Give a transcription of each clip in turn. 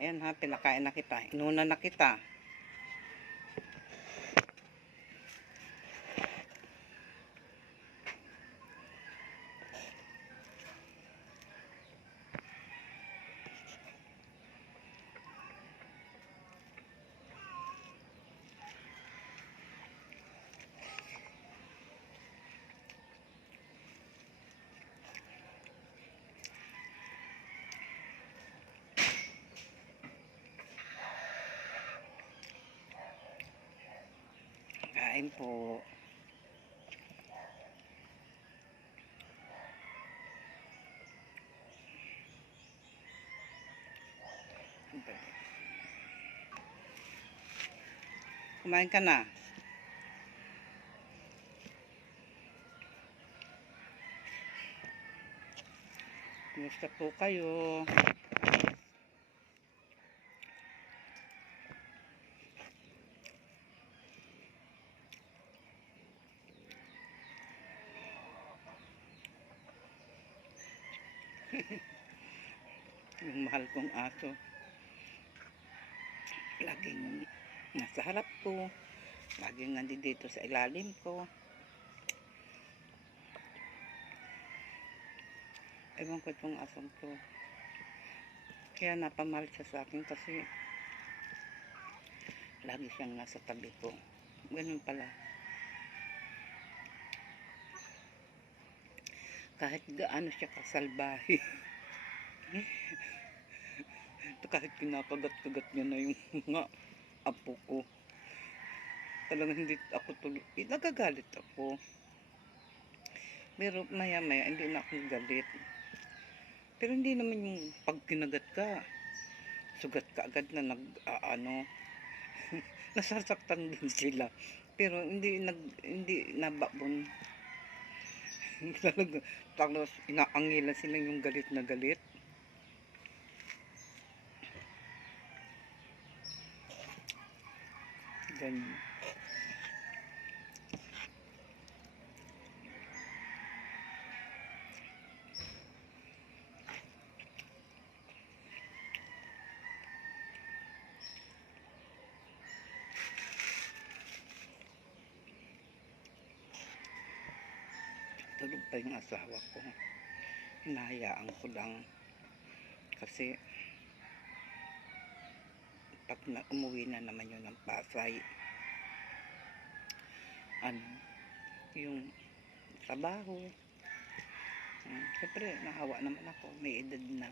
Ayan ha, pinakain na kita. Inuna na kita. Kain po. Kumain ka na. Kumusta po kayo? Yung mahal kong aso. Laging nasa harap ko. Laging nandito sa ilalim ko. Ewan ko itong asong ko. Kaya napamahal siya sa akin kasi lagi siyang nasa tabi ko. Ganun pala. Kahit gaano siya kasalbahe. Kahit kinakagat-kagat niya na yung mga apo ko. Talagang hindi ako tuloy. Nagagalit ako. Pero maya-maya hindi na ako galit. Pero hindi naman yung pag kinagat ka, sugat ka agad na nasasaktan din sila. Pero hindi nababon. Talaga, tapos inaangilan sila yung galit na galit. Ganyan. Tulog pa yung asawa ko. Hinahayaan ko lang. Kasi pag umuwi na naman yun ng Pasay, yung trabaho, siyempre nahawa naman ako, may edad na.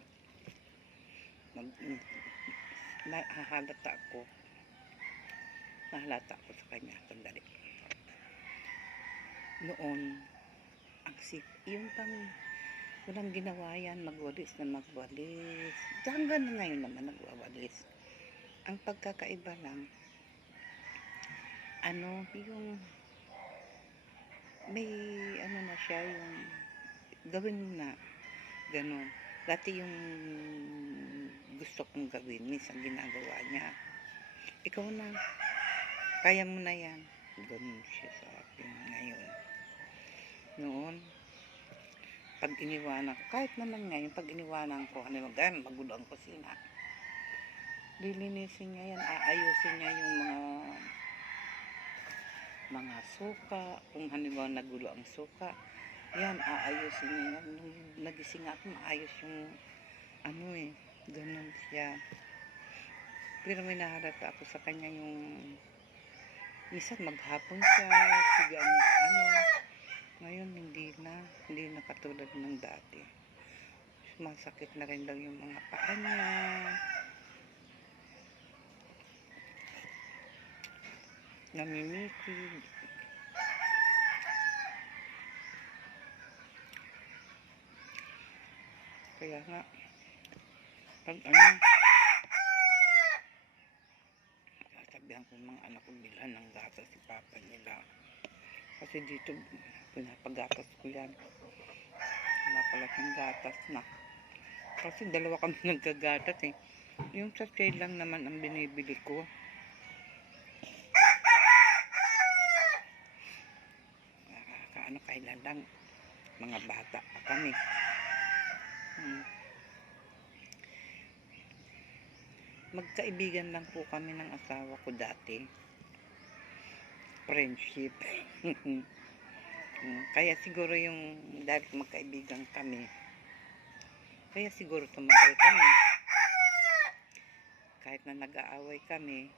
Nahalata ako sa kanya sandali. Noon yung walang ginawa yan, magwalis na magwalis. Hanggang ngayon naman nagwawalis. Ang pagkakaiba lang, yung may na siya, yung gawin mo na ganun. Dati yung gusto kong gawin, minsan ginagawa niya, ikaw na, kaya mo na yan. Ganun siya sa akin ngayon. Noon, pag iniwanan ko, kahit naman ngayon, pag iniwanan ko, magulo ang kusina, lilinisin niya yan, aayusin niya yung mga suka, kung halimbawa nagulo ang suka, yan, aayusin niya yan. Nung nagising ako, maayos yung ganun siya. Pero may nahalata ako sa kanya yung minsan maghapon siya, sigang ngayon hindi na katulad ng dati. Masakit na rin daw yung mga paa niya. Namimitig. Kaya nga, pag sasabihan ko mga anak ko bilhan ng gatas si papa nila. Kasi dito, pinapagatas ko yan. Wala pala siyang gatas na. Kasi dalawa kami nagkagatas eh. Yung sachet lang naman ang binibili ko. Kailan lang, mga bata pa kami. magkaibigan lang po kami ng asawa ko dati. Friendship. Kaya siguro yung dahil magkaibigan kami, kaya siguro tumagal kami. Kahit na nag-aaway kami,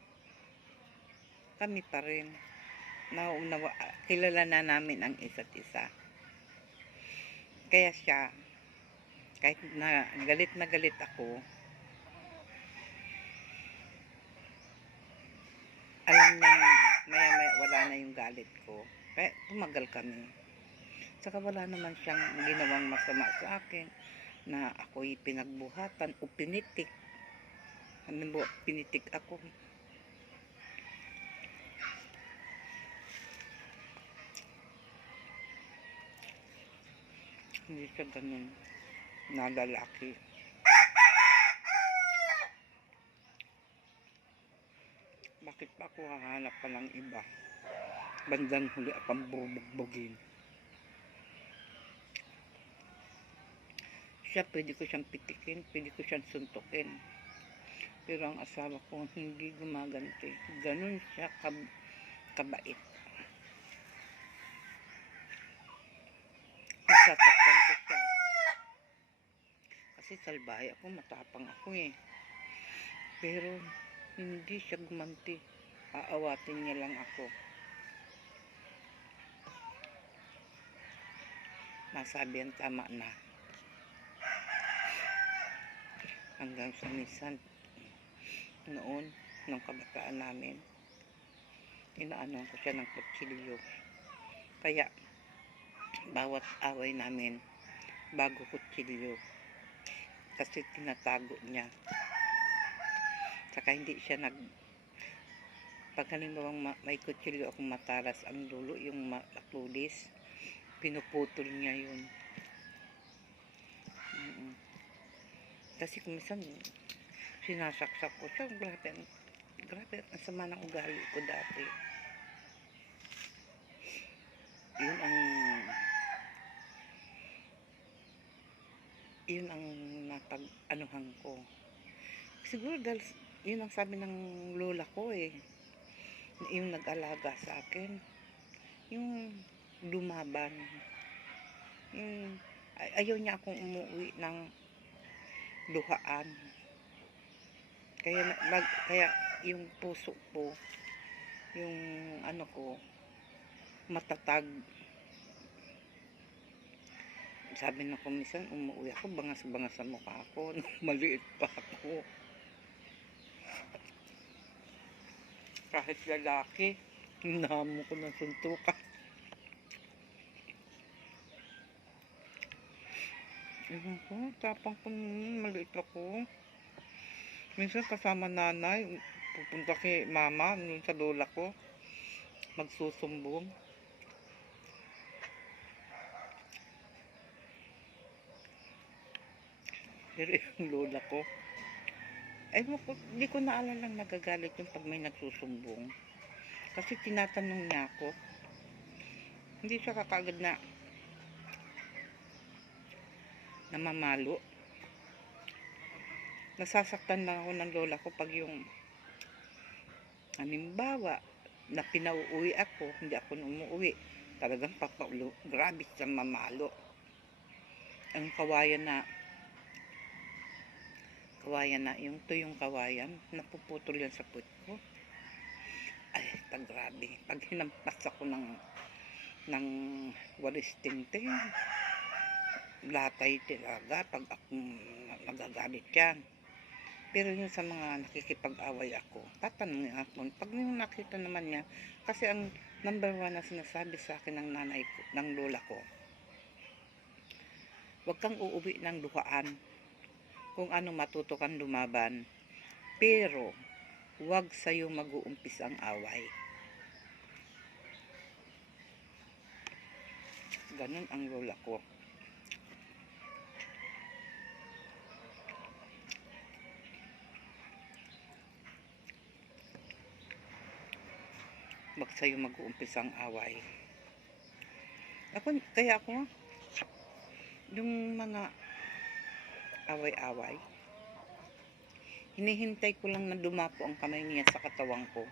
kami pa rin. Nauunawa, kilala na namin ang isa't isa. Kaya siya, kahit na galit ako, alam niya maya wala na yung galit ko. Kaya tumagal kami. Saka wala naman siyang ginawang masama sa akin na ako'y pinagbuhatan o pinitik. Pinitik ako. Hindi siya ganun na lalaki. Bakit pa ako hahanap pa ng iba? Bandang huli akong bubugbugin. Siya, pwede ko siyang pitikin, pwede ko siyang suntukin. Pero ang asawa ko hindi gumaganti. Ganun siya kabait. Nasasaktan ko siya. Kasi salbahe ako, matapang ako eh. Pero hindi siya gumanti. Aawatin niya lang ako. Masabi ang tama na. Hanggang sa minsan, noon, nung kabataan namin, inaanuhan ko siya ng kutsilyo. Kaya, bawat away namin, bago kutsilyo. Kasi tinatago niya. Saka hindi siya pag halimbawang may kutsilyo akong matalas ang dulo, yung makludis, pinuputol niya yun. Kasi kung minsan sinasaksak ko siya, grabe ang sama ng ugali ko dati. Yun ang napag-anuhan ko. Siguro dahil yun ang sabi ng lola ko eh, yung nag-alaga sa akin, yung lumaban, yung ayaw niya akong umuwi ng luhaan. Kaya yung puso ko, yung ano ko, matatag. Sabi na kumisan, umuwi ako, bangas-bangas sa mukha ko, maliit pa ako. Kahit lalaki, hinamo ko ng suntukan. Ewan ko, tapang ko, maliit ako. Minsan kasama nanay, pupunta kay mama, nun sa lola ko, magsusumbong. Pero yung lola ko, di ko naalalang nagagalit yung pag may nagsusumbong. Kasi tinatanong niya ako, hindi siya kakagad na namamalo. Nasasaktan lang ako ng lola ko pag yung halimbawa na pinauuwi ako, hindi ako umuwi, talagang papaulo, grabe sa mamalo. Ang kawayan na, yung tuyong kawayan, napuputol yan sa puwet ko. Ay, grabe. Pag hinampas ako ng walis tingting, latay talaga pag ako nagagalit yan. Pero yung sa mga nakikipag-away ako, tatanungin ako. Pag yung nakita naman niya, kasi ang number 1 na sinasabi sa akin ng nanay ko, ng lola ko, huwag kang uuwi ng luhaan. Kung ano matuto kang lumaban, pero huwag sa'yo mag-uumpis ang away. Ganun ang lola ko. Huwag sa'yo mag-uumpis ang away. Kaya ako, yung mga away-away, Hinihintay ko lang na dumapo ang kamay niya sa katawan ko.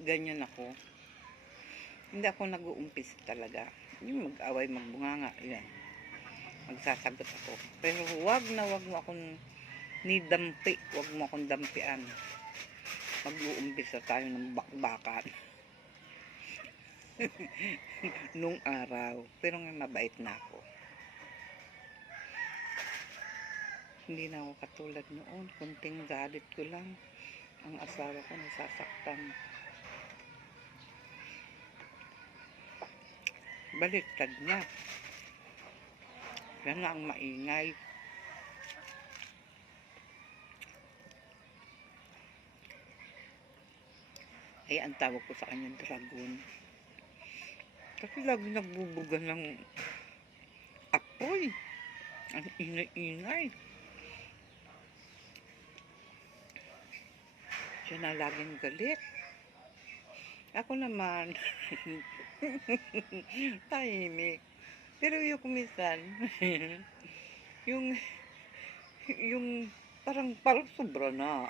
Ganyan ako. Hindi ako nag-uumpisa talaga. Yung mag-away, magbunganga, yan. Magsasagot ako. Pero wag mo akong nidampi. Wag mo akong dampian. Mag-uumpisa tayo ng bakbakan. Nung araw. Pero ngayon mabait na ako. Hindi na ako katulad noon. Kunting galit ko lang. Ang asawa ko nasasaktan. Baliktad niya. Yan ang maingay. Ay, ang tawag ko sa kanya, dragon. Kasi lagi nagbubuga ng apoy. Ang ingay-ingay. Siya na laging galit. Ako naman, tahimik. Pero yung kumisan, yung parang sobra na.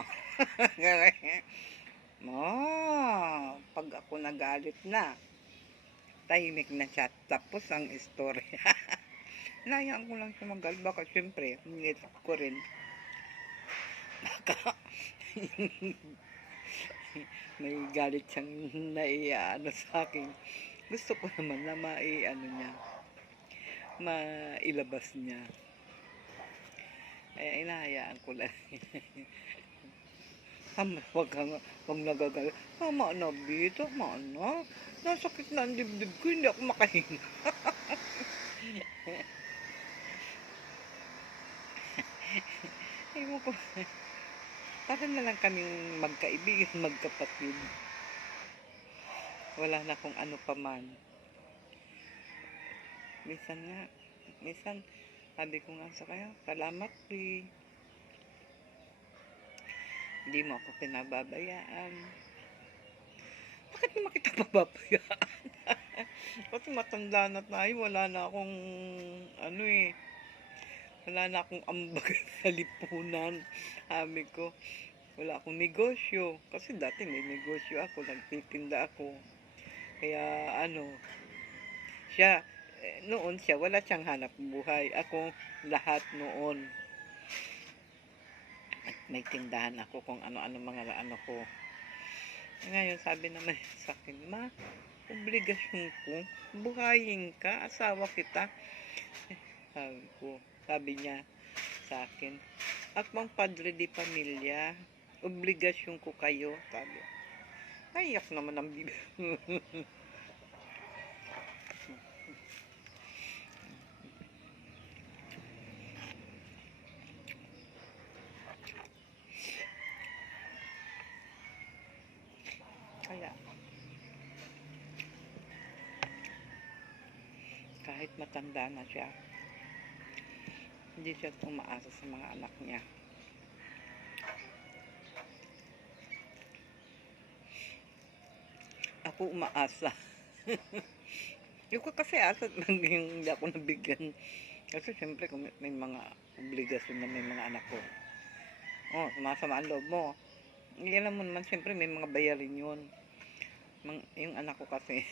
Pag ako nagalit na, tahimik na siya. Tapos ang istorya. Nayaan ko lang siya magalit. Baka syempre, nilip ko rin. Baka may galit siyang naiano sa akin. Gusto ko naman na mailabas niya. Kaya inahayaan ko lang. Wag nagagalit. Tama na, B. Tama na. Nasakit na ang dibdib ko. Hindi ako makahinga. Ewan ko. Parang na lang kaming magkaibigan, magkapatid. Wala na kung ano pa man. Minsan, sabi ko nga sa kanya, salamat, B. Hindi mo ako pinababayaan. Bakit naman kita pababayaan? Kasi matanda na tayo, wala na akong wala na akong ambag sa lipunan. Sabi ko, wala akong negosyo. Kasi dati may negosyo ako, nagtitinda ako. Kaya noon siya, wala siyang hanap buhay. Ako, lahat noon. At may tindahan ako kung ano-ano mga ko. Ngayon, sabi naman sa akin, ma, obligasyon ko, buhayin ka, asawa kita. Sabi niya sa akin, akmang padre di pamilya, obligasyon ko kayo, sabi. Naiyak naman ang bibig. Kaya, kahit matanda na siya, hindi siya umaasa sa mga anak niya. Ako umaasa. Yung ko kasi asa lang yung hindi ako nabigyan. Kasi siyempre kung may mga obligasyon na may mga anak ko. Sumasama ang loob mo. Alam mo naman siyempre may mga bayarin yun. Yung anak ko kasi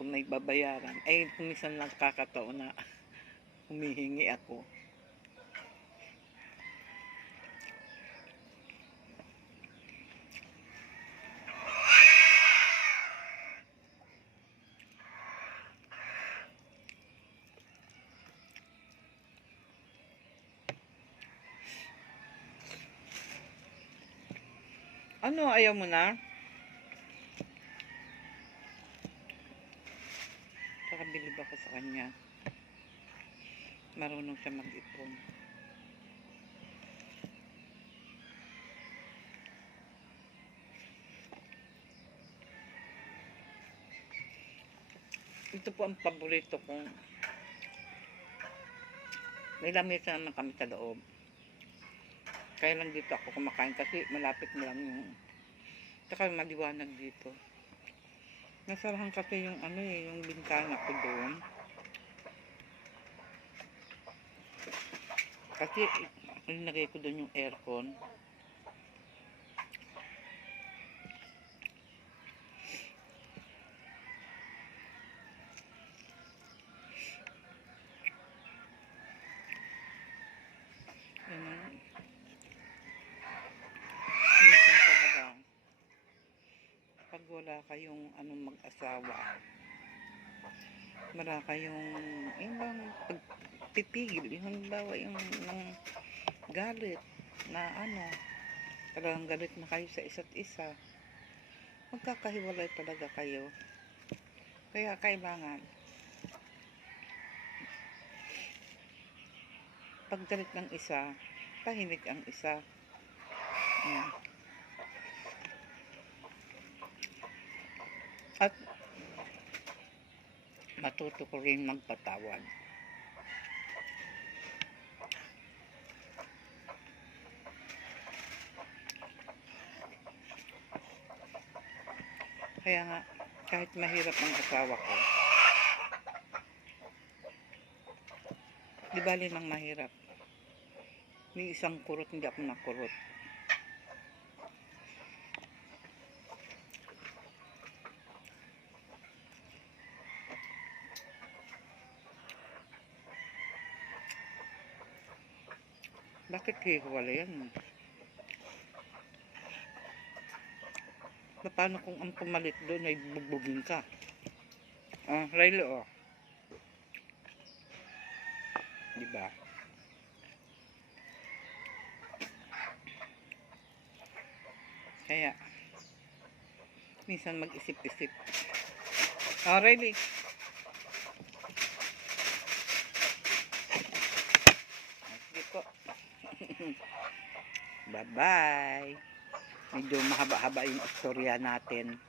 kung may babayaran, ay kumisan lang kakataon na humihingi ako. Ano, ayaw mo na? Bilib ako sa kanya. Marunong siya mag-ipon. Ito po ang paborito ko. May lamesa naman kami sa loob. Kaya lang dito ako kumakain kasi malapit na lang yung saka maliwanag dito. Nasarahan kasi yung yung bintana ko doon. Kasi nilagay ko doon yung aircon. Minsan talaga pag wala kayong mag-asawa, wala kayong ibang pagpipigil, yung halimbawa yung ng galit na talagang galit na kayo sa isa't isa, magkakahiwalay talaga kayo. Kaya kailangan pag galit ng isa, tahimik ang isa. At matuto ko rin magpatawad. Kaya nga, kahit mahirap ang asawa ko, di bali nang mahirap. May isang kurot, hindi ako nakurot. Bakit hiwalay yan? Paano kung ang pumalit doon ay bugbugin ka? Raylo, diba? Kaya minsan mag-isip-isip. Raylo, sige po. Bye-bye. Medyo mahaba-haba yung istorya natin.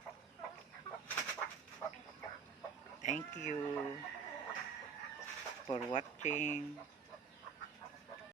Thank you for watching.